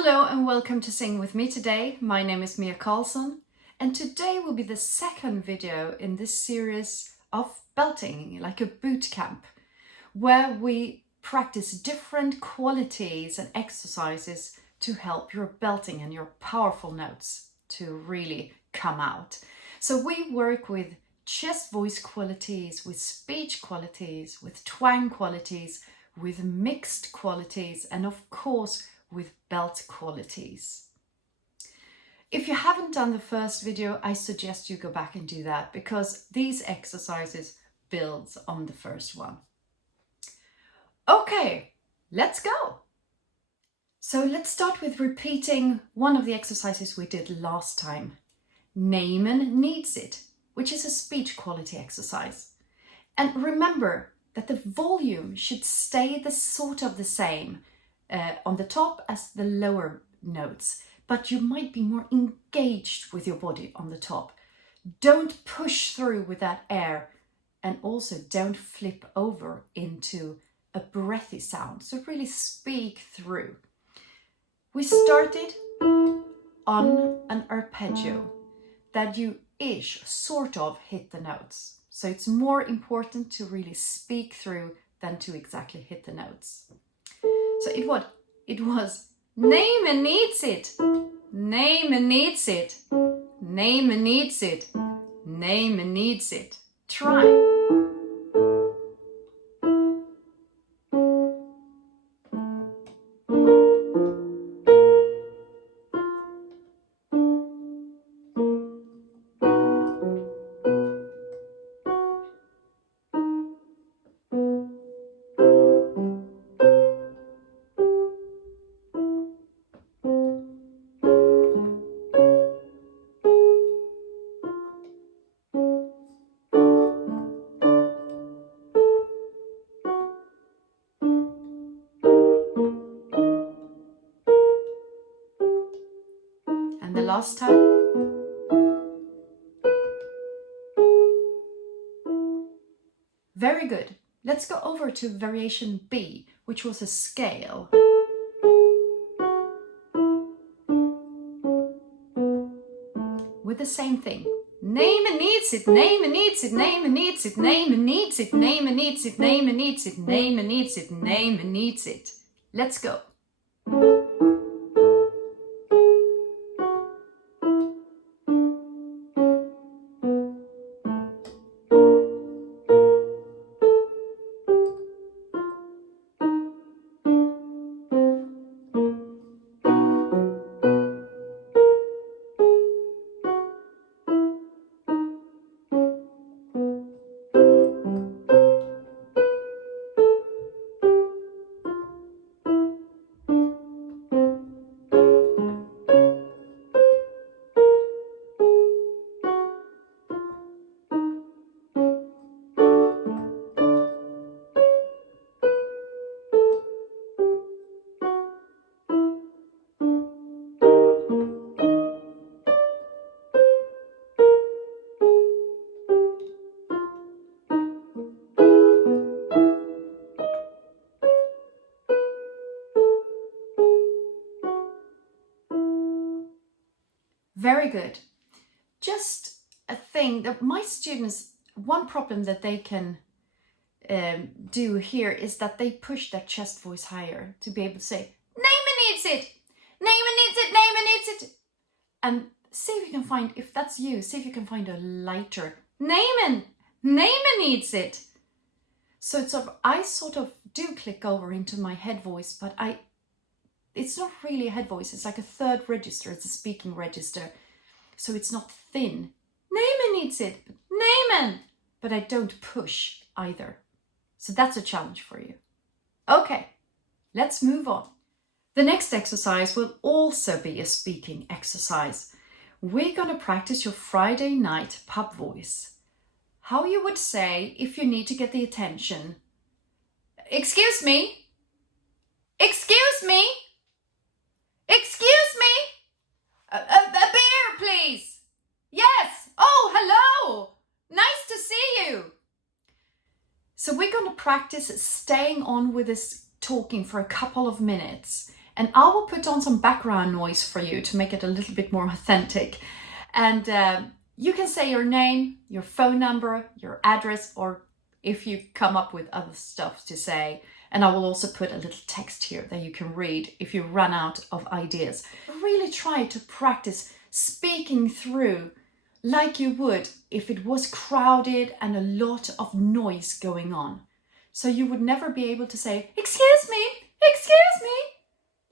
Hello and welcome to Sing With Me today. My name is Karlsson and today will be the second video in this series of belting, like a boot camp, where we practice different qualities and exercises to help your belting and your powerful notes to really come out. So we work with chest voice qualities, with speech qualities, with twang qualities, with mixed qualities, and of course with belt qualities. If you haven't done the first video, I suggest you go back and do that because these exercises builds on the first one. Okay, let's go. So let's start with repeating one of the exercises we did last time. Namen needs it, which is a speech quality exercise. And remember that the volume should stay the same on the top as the lower notes, but you might be more engaged with your body on the top. Don't push through with that air, and also don't flip over into a breathy sound. So really speak through. We started on an arpeggio that you sort of hit the notes. So it's more important to really speak through than to exactly hit the notes. So it was Namen needs it, Namen needs it, Namen needs it, Namen needs it. Try. And the last time. Very good. Let's go over to variation B, which was a scale. With the same thing. Namen needs it, Namen needs it, Namen needs it, Namen needs it, Namen needs it, Namen needs it, Namen needs it, Namen needs it. Let's go. Very good. Just a thing that my students, one problem that they can do here is that they push their chest voice higher to be able to say, Namen needs it, Namen needs it, Namen needs it. And see if you can find, if that's you, see if you can find a lighter, Namen needs it. So it's I sort of do click over into my head voice, but it's not really a head voice. It's like a third register. It's a speaking register. So it's not thin. Namen needs it. Namen. But I don't push either. So that's a challenge for you. Okay, let's move on. The next exercise will also be a speaking exercise. We're going to practice your Friday night pub voice. How you would say if you need to get the attention. Excuse me. Excuse me. Excuse me? A beer, please. Yes. Oh, hello. Nice to see you. So we're going to practice staying on with this talking for a couple of minutes. And I will put on some background noise for you to make it a little bit more authentic. And you can say your name, your phone number, your address, or if you come up with other stuff to say. And I will also put a little text here that you can read if you run out of ideas. Really try to practice speaking through like you would if it was crowded and a lot of noise going on. So you would never be able to say, excuse me, excuse me.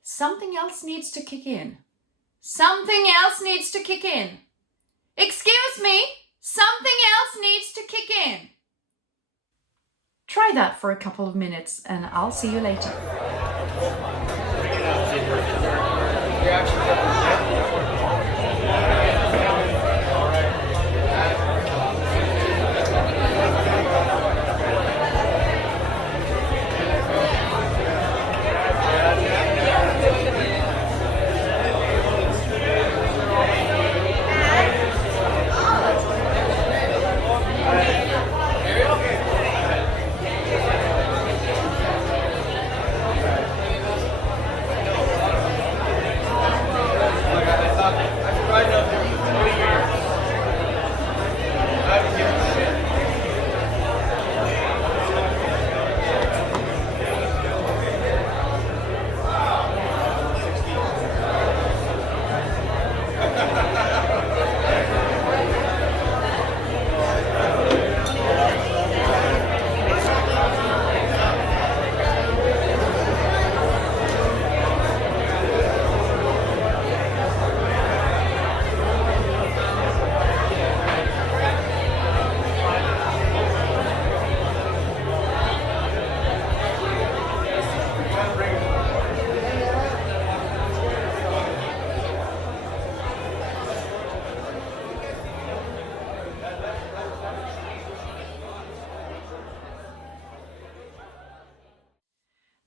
Something else needs to kick in. Something else needs to kick in. Excuse me, something else needs to kick in. Try that for a couple of minutes and I'll see you later.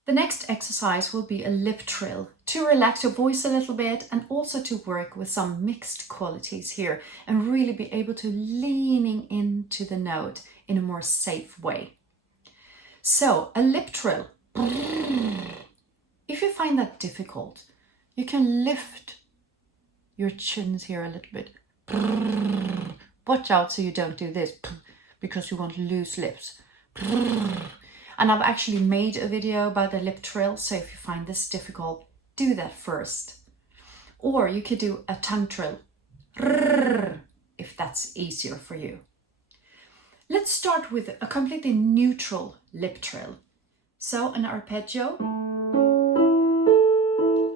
The next exercise will be a lip trill to relax your voice a little bit and also to work with some mixed qualities here and really be able to leaning into the note in a more safe way. So a lip trill. If you find that difficult, you can lift your chins here a little bit. Watch out so you don't do this because you want loose lips. And I've actually made a video about the lip trill, so if you find this difficult, do that first. Or you could do a tongue trill, if that's easier for you. Let's start with a completely neutral lip trill. So an arpeggio,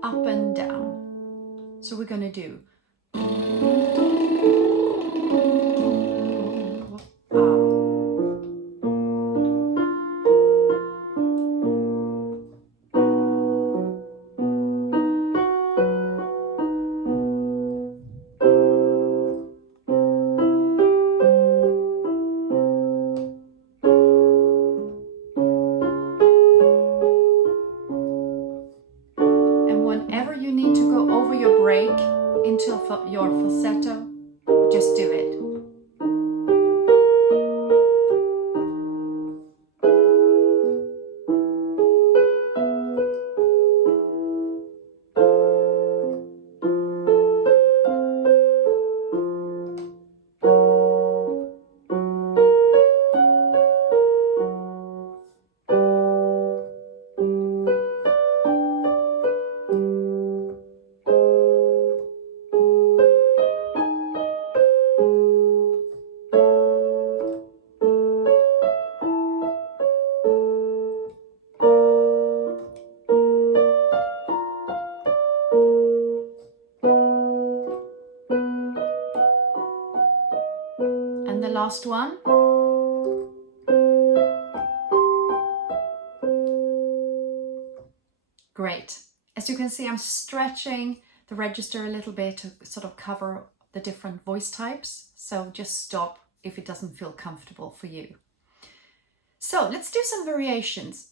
up and down. So we're gonna do into your falsetto, just do it. The last one. Great. As you can see, I'm stretching the register a little bit to sort of cover the different voice types. So just stop if it doesn't feel comfortable for you. So let's do some variations.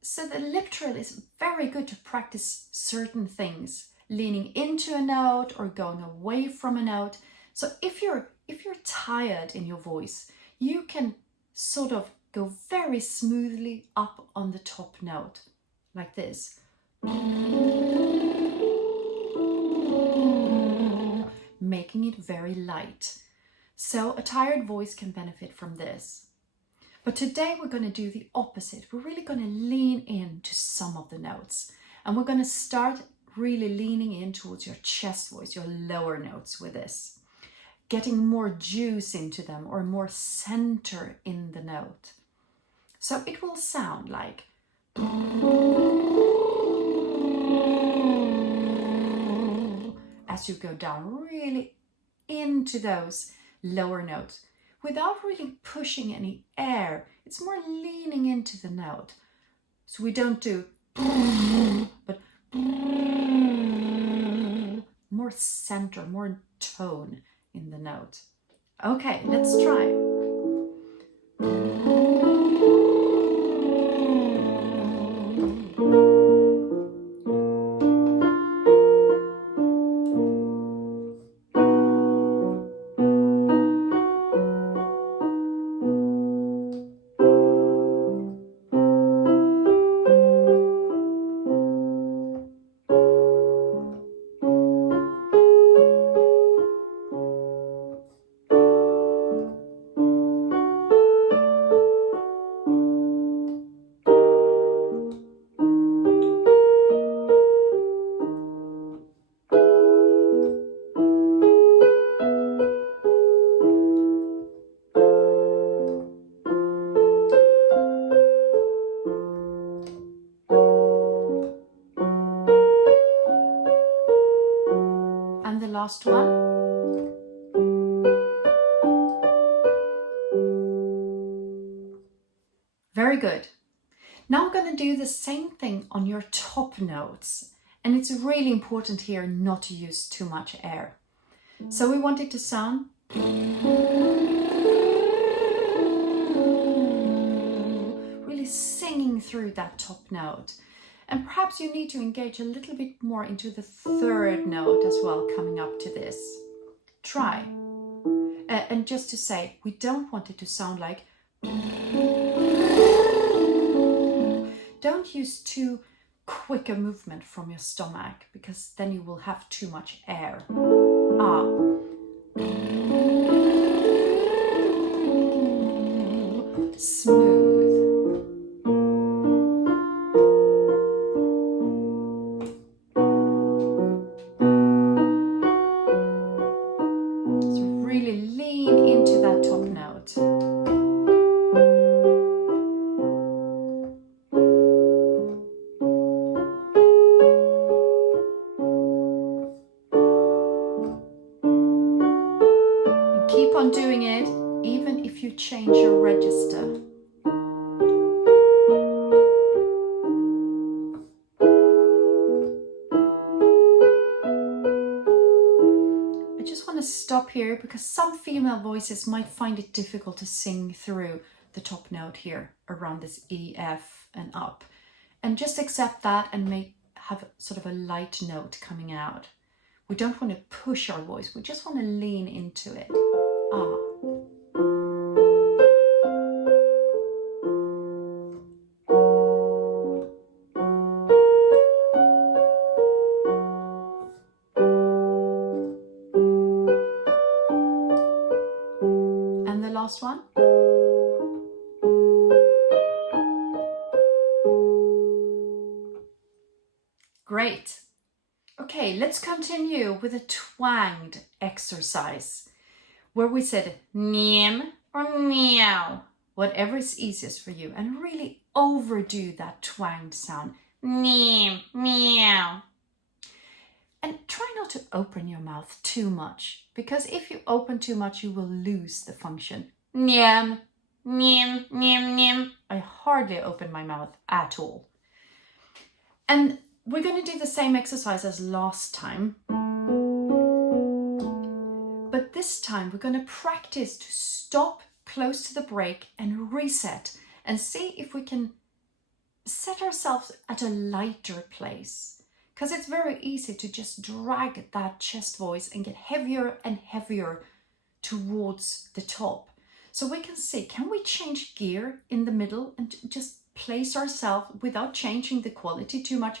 So the lip trill is very good to practice certain things, leaning into a note or going away from a note. So if you're tired in your voice, you can sort of go very smoothly up on the top note, like this. Making it very light. So a tired voice can benefit from this. But today we're going to do the opposite. We're really going to lean into some of the notes. And we're going to start really leaning in towards your chest voice, your lower notes with this. Getting more juice into them or more center in the note. So it will sound like as you go down really into those lower notes without really pushing any air. It's more leaning into the note. So we don't do but more center, more tone in the note. Okay, let's try. Last one. Very good. Now I'm going to do the same thing on your top notes. And it's really important here not to use too much air. So we want it to sound really singing through that top note. And perhaps you need to engage a little bit more into the third note as well, coming up to this. Try. And just to say, we don't want it to sound like... Don't use too quick a movement from your stomach, because then you will have too much air. Smooth. Keep on doing it, even if you change your register. I just want to stop here because some female voices might find it difficult to sing through the top note here around this E, F and up. And just accept that and have sort of a light note coming out. We don't want to push our voice, we just want to lean into it. And the last one. Great. Okay, let's continue with a twanged exercise where we said neem or meow, whatever is easiest for you, and really overdo that twanged sound. Neem, meow. And try not to open your mouth too much, because if you open too much, you will lose the function. Neem, neem, neem, neem. I hardly open my mouth at all. And we're going to do the same exercise as last time. But this time we're going to practice to stop close to the break and reset and see if we can set ourselves at a lighter place. Because it's very easy to just drag that chest voice and get heavier and heavier towards the top. So we can see, can we change gear in the middle and just place ourselves without changing the quality too much?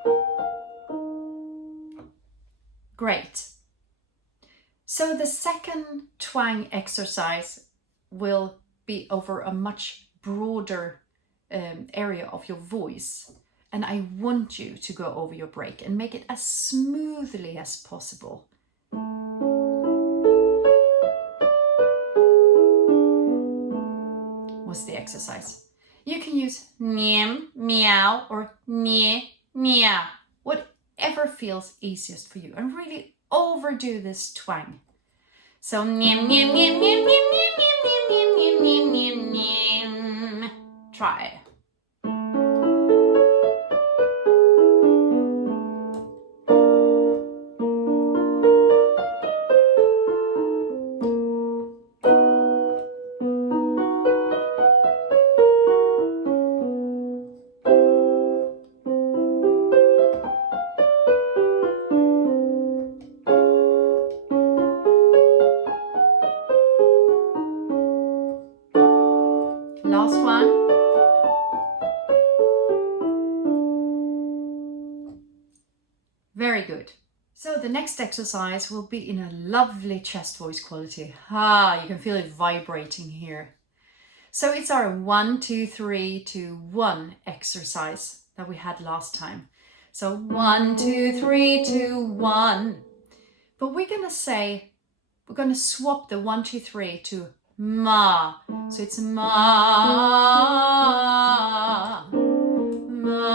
Great. So the second twang exercise will be over a much broader area of your voice. And I want you to go over your break and make it as smoothly as possible. What's the exercise? You can use nyem, meow, or nye, meow. Whatever feels easiest for you. And really overdo this twang. So nyem, nyem, nyem, nyem, nyem, nyem, nyem, nyem, nyem, nyem, nyem, nyem. Try. Last one. Very good. So the next exercise will be in a lovely chest voice quality. You can feel it vibrating here. So it's our 1, 2, 3, 2, 1 exercise that we had last time. So 1, 2, 3, 2, 1. But we're going to swap the 1, 2, 3 to ma. So it's ma, ma.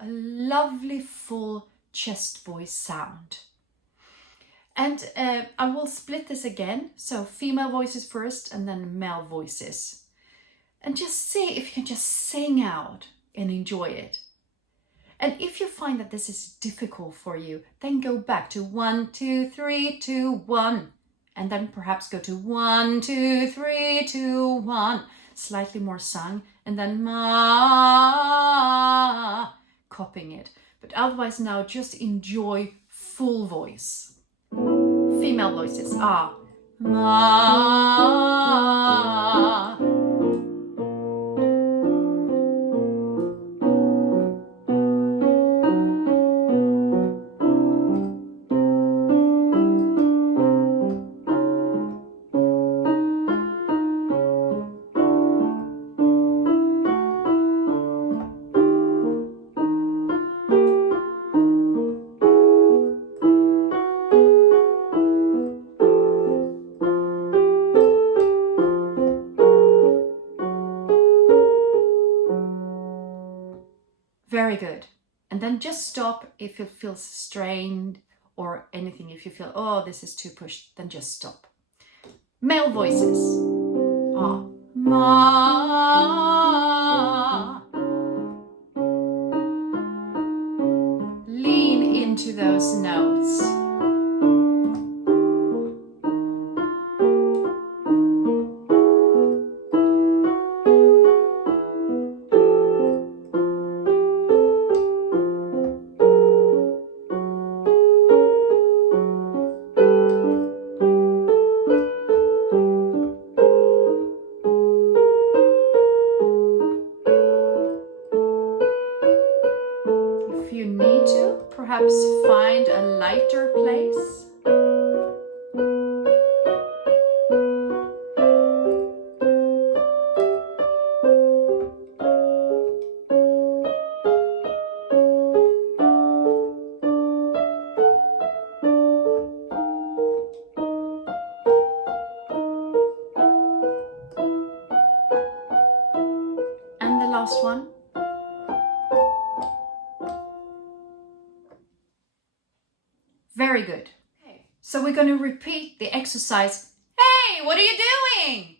A lovely full chest voice sound. And I will split this again. So female voices first and then male voices. And just see if you can just sing out and enjoy it. And if you find that this is difficult for you, then go back to 1, 2, 3, 2, 1. And then perhaps go to 1, 2, 3, 2, 1. Slightly more sung. And then ma, copying it. But otherwise now just enjoy full voice. Female voices. Ma. Very good. And then just stop if it feels strained or anything. If you feel, oh, this is too pushed, then just stop. Male voices. Ma. Lean into those notes. Perhaps find a lighter place. And the last one. Very good. Okay. So we're going to repeat the exercise. Hey, what are you doing?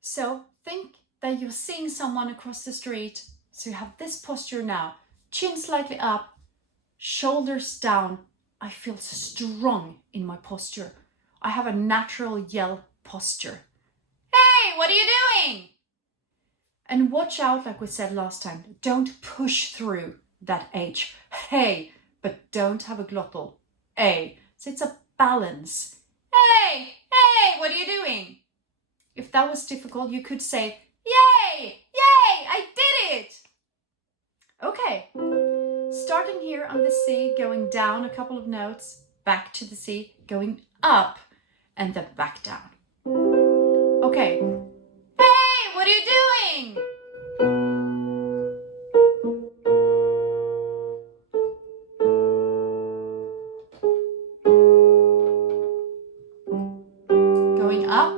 So think that you're seeing someone across the street. So you have this posture now. Chin slightly up, shoulders down. I feel strong in my posture. I have a natural yell posture. Hey, what are you doing? And watch out, like we said last time. Don't push through that H. Hey. But don't have a glottal A. So it's a balance. Hey, hey, what are you doing? If that was difficult, you could say, yay, yay, I did it. Okay, starting here on the C, going down a couple of notes, back to the C, going up, and then back down. Okay. Hey, what are you doing? Going up.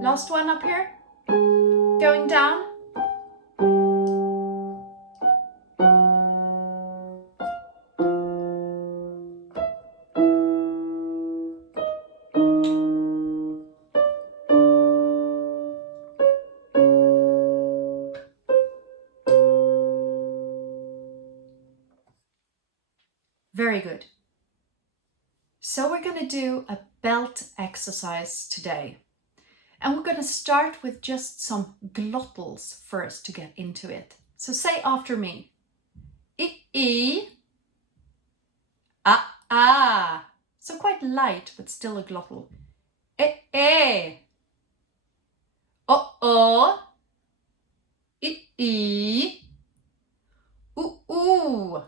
Last one up here. Going down. Very good. So we're going to do a belt exercise today. And we're going to start with just some glottals first to get into it. So say after me. I, ah. So quite light, but still a glottal. O, I, ooh.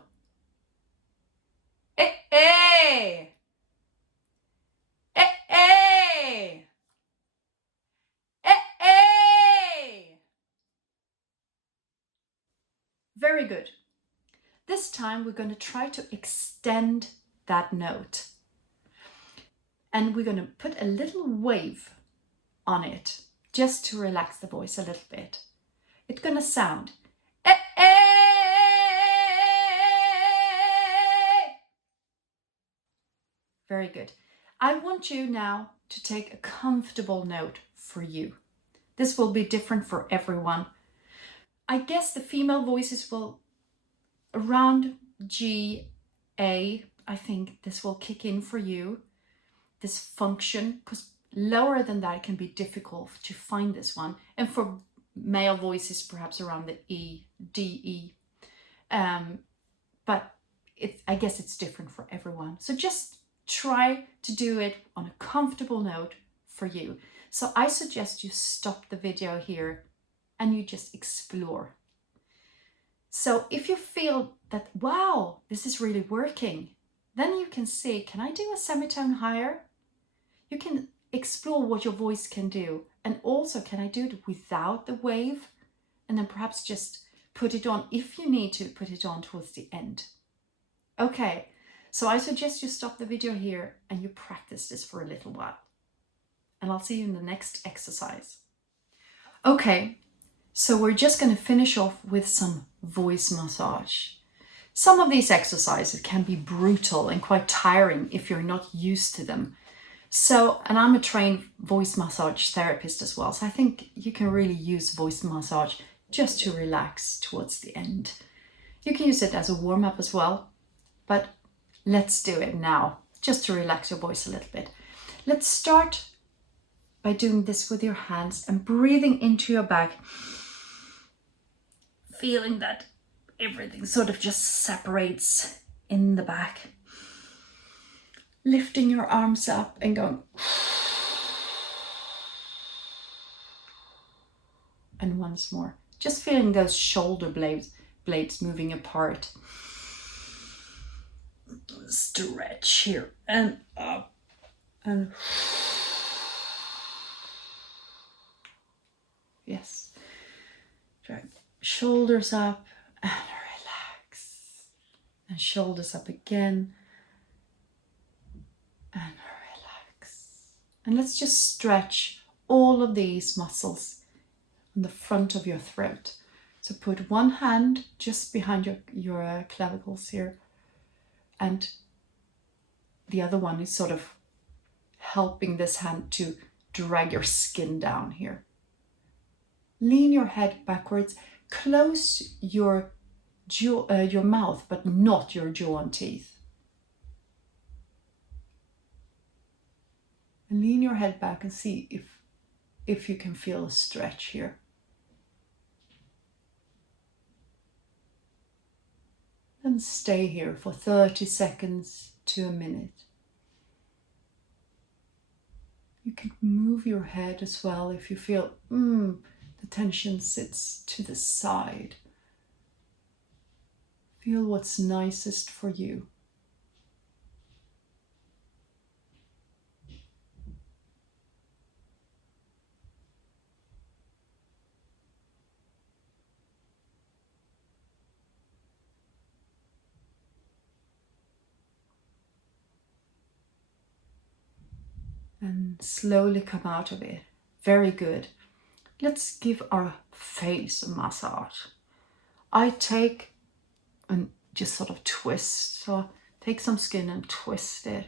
Eh. Very good. This time we're going to try to extend that note. And we're going to put a little wave on it, just to relax the voice a little bit. It's going to sound. Very good. I want you now to take a comfortable note for you. This will be different for everyone. I guess the female voices will around G, A. I think this will kick in for you, this function, because lower than that it can be difficult to find this one. And for male voices, perhaps around the E, D, E. But I guess it's different for everyone. So just try to do it on a comfortable note for you. So I suggest you stop the video here and you just explore. So if you feel that, wow, this is really working, then you can see, can I do a semitone higher? You can explore what your voice can do. And also, can I do it without the wave? And then perhaps just put it on, if you need to, put it on towards the end. Okay, so I suggest you stop the video here and you practice this for a little while. And I'll see you in the next exercise. Okay, so we're just going to finish off with some voice massage. Some of these exercises can be brutal and quite tiring if you're not used to them. So, and I'm a trained voice massage therapist as well, so I think you can really use voice massage just to relax towards the end. You can use it as a warm-up as well, but let's do it now, just to relax your voice a little bit. Let's start by doing this with your hands and breathing into your back, feeling that everything sort of just separates in the back. Lifting your arms up and going. And once more, just feeling those shoulder blades moving apart. Stretch here and up and yes. Drag shoulders up and relax. And shoulders up again and relax. And let's just stretch all of these muscles on the front of your throat. So put one hand just behind your clavicles here, and the other one is sort of helping this hand to drag your skin down here. Lean your head backwards, close your mouth, but not your jaw and teeth. And lean your head back and see if you can feel a stretch here. And stay here for 30 seconds to a minute. You can move your head as well if you feel the tension sits to the side. Feel what's nicest for you. And slowly come out of it. Very good. Let's give our face a massage. I take and just sort of twist. So take some skin and twist it.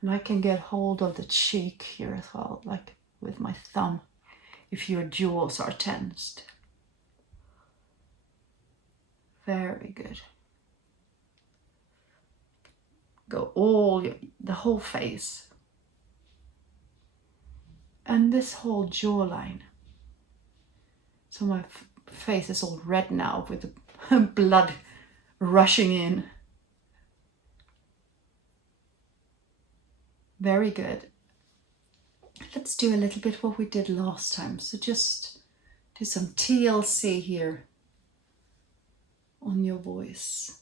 And I can get hold of the cheek here as well, like with my thumb, if your jaws are tensed. Very good. Go the whole face. And this whole jawline. So my face is all red now with the blood rushing in. Very good. Let's do a little bit what we did last time. So just do some TLC here on your voice.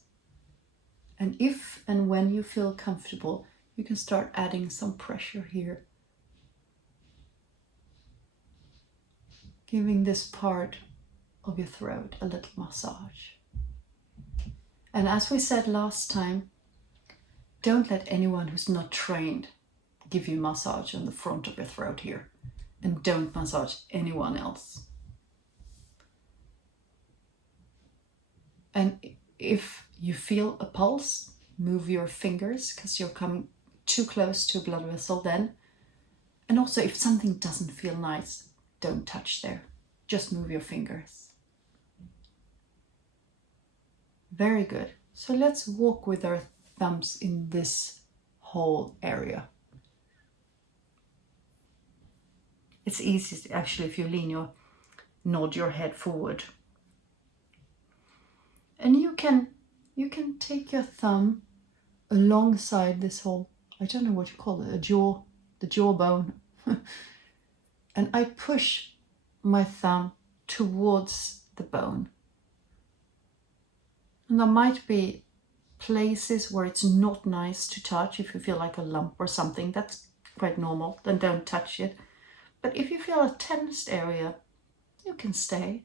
And if and when you feel comfortable, you can start adding some pressure here. Giving this part of your throat a little massage. And as we said last time, don't let anyone who's not trained give you massage on the front of your throat here. And don't massage anyone else. And if you feel a pulse, move your fingers because you're coming too close to a blood vessel then. And also if something doesn't feel nice, don't touch there. Just move your fingers. Very good. So let's walk with our thumbs in this whole area. It's easiest actually if you nod your head forward. And you can take your thumb alongside this whole, I don't know what you call it, the jawbone. And I push my thumb towards the bone. And there might be places where it's not nice to touch. If you feel like a lump or something, that's quite normal, then don't touch it. But if you feel a tensed area, you can stay.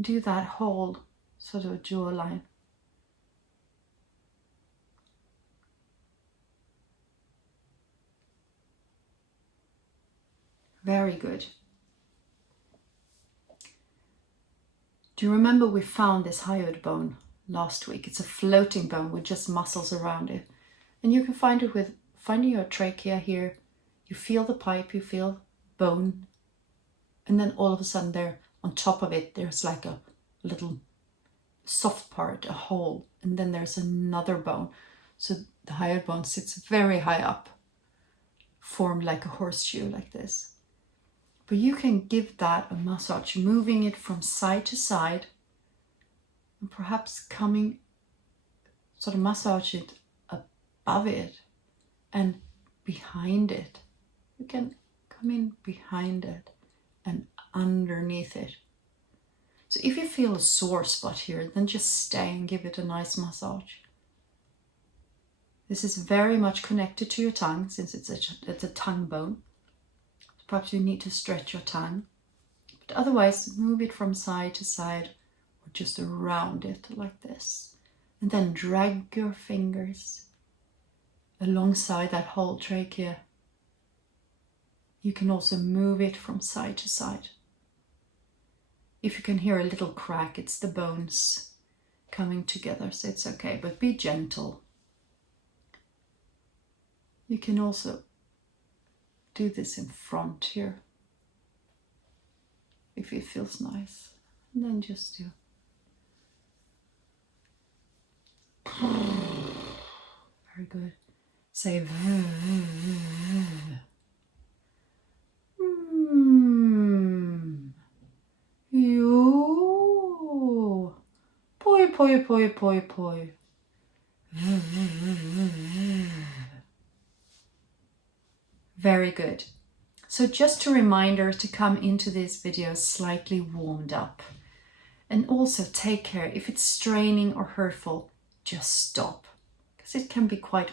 Do that whole sort of jawline. Very good. Do you remember we found this hyoid bone last week? It's a floating bone with just muscles around it. And you can find it with finding your trachea here. You feel the pipe, you feel bone. And then all of a sudden there, on top of it, there's like a little soft part, a hole. And then there's another bone. So the hyoid bone sits very high up, formed like a horseshoe like this. But you can give that a massage, moving it from side to side and perhaps coming, sort of massage it above it and behind it. You can come in behind it and underneath it. So if you feel a sore spot here, then just stay and give it a nice massage. This is very much connected to your tongue since it's a tongue bone. Perhaps you need to stretch your tongue. But otherwise, move it from side to side or just around it like this. And then drag your fingers alongside that whole trachea. You can also move it from side to side. If you can hear a little crack, it's the bones coming together, so it's okay, but be gentle. You can also do this in front here, if it feels nice. And then just do. good. Say Jo. Poi, poi, poi, poi, poi. Very good. So just a reminder to come into this video slightly warmed up. And also take care, if it's straining or hurtful, just stop. Because it can be quite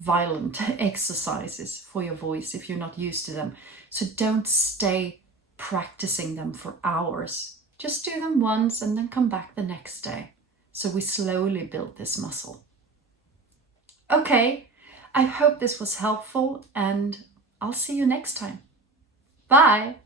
violent exercises for your voice if you're not used to them. So don't stay practicing them for hours. Just do them once and then come back the next day. So we slowly build this muscle. Okay, I hope this was helpful and I'll see you next time. Bye!